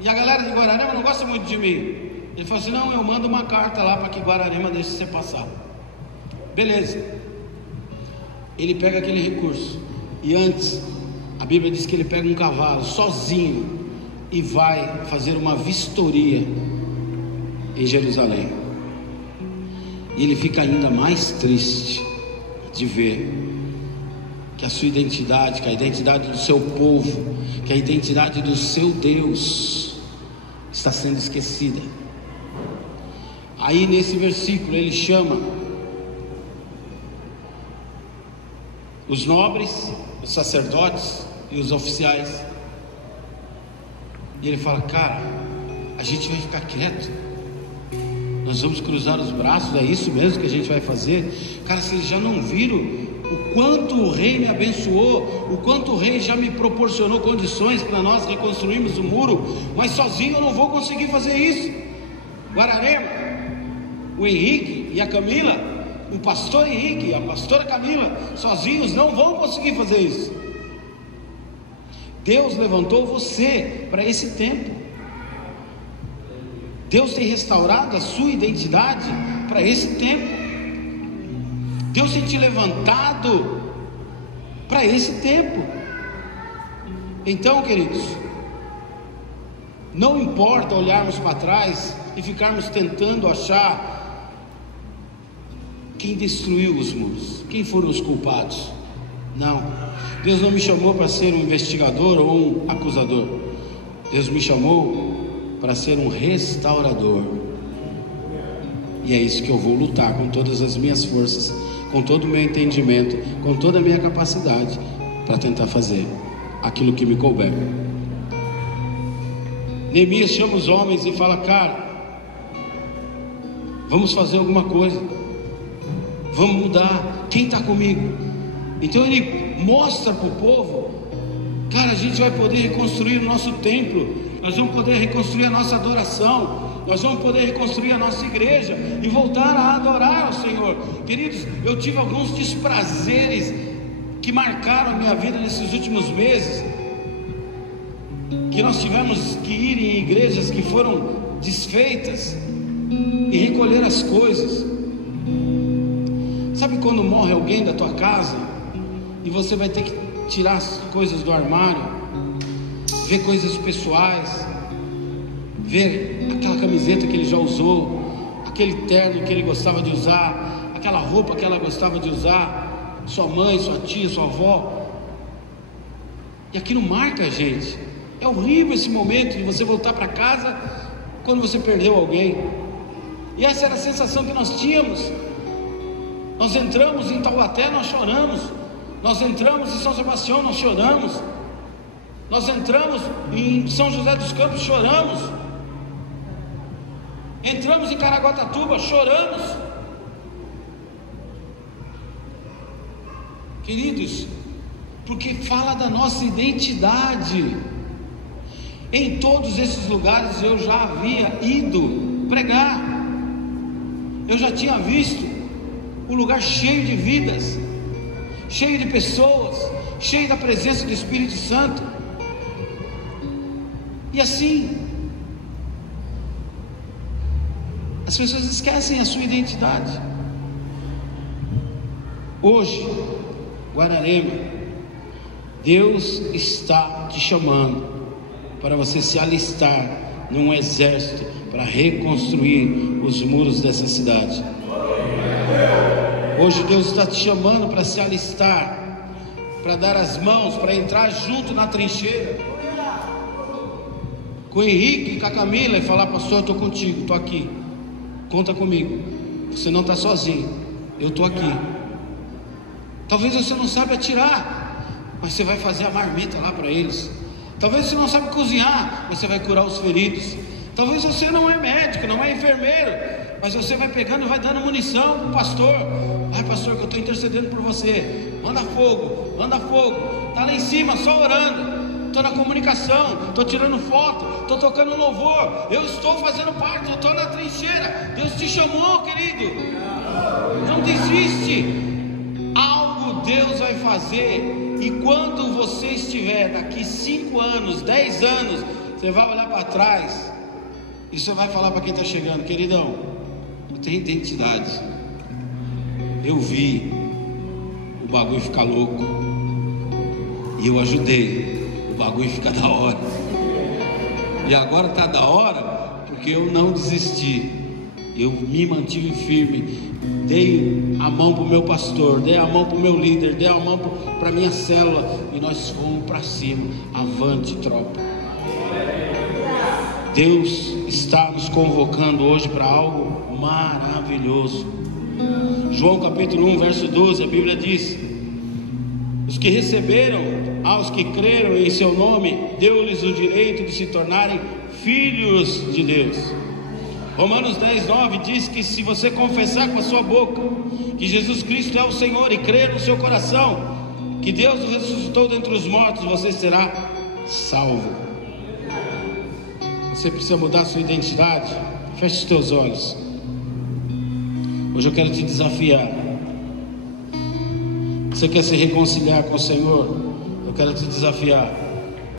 e a galera de Guararema não gosta muito de mim. Ele falou assim: não, eu mando uma carta lá para que Guararema deixe você passar. Beleza. Ele pega aquele recurso, e antes, a Bíblia diz que ele pega um cavalo sozinho e vai fazer uma vistoria em Jerusalém. E ele fica ainda mais triste de ver que a sua identidade, que a identidade do seu povo, que a identidade do seu Deus está sendo esquecida. Aí nesse versículo ele chama os nobres, os sacerdotes e os oficiais, e ele fala: cara, a gente vai ficar quieto? Nós vamos cruzar os braços? É isso mesmo que a gente vai fazer? Cara, vocês já não viram o quanto o rei me abençoou, o quanto o rei já me proporcionou condições para nós reconstruirmos o muro, mas sozinho eu não vou conseguir fazer isso. Guararema, o Henrique e a Camila, o pastor Henrique e a pastora Camila, sozinhos não vão conseguir fazer isso. Deus levantou você para esse tempo. Deus tem restaurado a sua identidade para esse tempo. Deus tem te levantado para esse tempo. Então, queridos, não importa olharmos para trás e ficarmos tentando achar quem destruiu os muros, quem foram os culpados. Não, Deus não me chamou para ser um investigador ou um acusador. Deus me chamou para ser um restaurador. E é isso que eu vou lutar com todas as minhas forças, com todo o meu entendimento, com toda a minha capacidade, para tentar fazer aquilo que me couber. Neemias chama os homens e fala: cara, vamos fazer alguma coisa, vamos mudar. Quem está comigo? Então ele mostra para o povo: cara, a gente vai poder reconstruir o nosso templo, nós vamos poder reconstruir a nossa adoração, nós vamos poder reconstruir a nossa igreja e voltar a adorar ao Senhor. Queridos, eu tive alguns desprazeres que marcaram a minha vida nesses últimos meses, que nós tivemos que ir em igrejas que foram desfeitas e recolher as coisas. Sabe quando morre alguém da tua casa e você vai ter que tirar as coisas do armário, ver coisas pessoais, ver aquela camiseta que ele já usou, aquele terno que ele gostava de usar, aquela roupa que ela gostava de usar, sua mãe, sua tia, sua avó, e aquilo marca a gente. É horrível esse momento de você voltar para casa quando você perdeu alguém. E essa era a sensação que nós tínhamos. Nós entramos em Taubaté, nós choramos. Nós entramos em São Sebastião, nós choramos. Nós entramos em São José dos Campos, choramos. Entramos em Caraguatatuba, choramos. Queridos, porque fala da nossa identidade. Em todos esses lugares eu já havia ido pregar. Eu já tinha visto o lugar cheio de vidas, cheio de pessoas, cheio da presença do Espírito Santo. E assim, as pessoas esquecem a sua identidade. Hoje, Guararema, Deus está te chamando para você se alistar num exército para reconstruir os muros dessa cidade. Hoje Deus está te chamando para se alistar, para dar as mãos, para entrar junto na trincheira com o Henrique e com a Camila e falar: pastor, eu estou contigo, estou aqui, conta comigo, você não está sozinho, eu estou aqui. Talvez você não saiba atirar, mas você vai fazer a marmita lá para eles. Talvez você não sabe cozinhar, mas você vai curar os feridos. Talvez você não é médico, não é enfermeiro, mas você vai pegando e vai dando munição para o pastor. Ai, pastor, que eu estou intercedendo por você. Manda fogo, está lá em cima, só orando. estou na comunicação, estou tirando foto, estou tocando louvor, eu estou fazendo parte, eu estou na trincheira. Deus te chamou, querido. Não desiste. Algo Deus vai fazer. E quando você estiver daqui 5 anos, 10 anos, você vai olhar para trás e você vai falar para quem está chegando: queridão, eu tenho identidade, eu vi o bagulho ficar louco e eu ajudei o bagulho ficar da hora, e agora está da hora porque eu não desisti, eu me mantive firme, dei a mão para o meu pastor, dei a mão para o meu líder, dei a mão para a minha célula, e nós fomos para cima. Avante, tropa. Deus está nos convocando hoje para algo maravilhoso. João capítulo 1, verso 12, a Bíblia diz: os que receberam, aos que creram em seu nome, deu-lhes o direito de se tornarem filhos de Deus. Romanos 10, 9 diz que se você confessar com a sua boca que Jesus Cristo é o Senhor e crer no seu coração que Deus o ressuscitou dentre os mortos, você será salvo. Você precisa mudar a sua identidade? Feche os teus olhos. Hoje eu quero te desafiar. Você quer se reconciliar com o Senhor? Eu quero te desafiar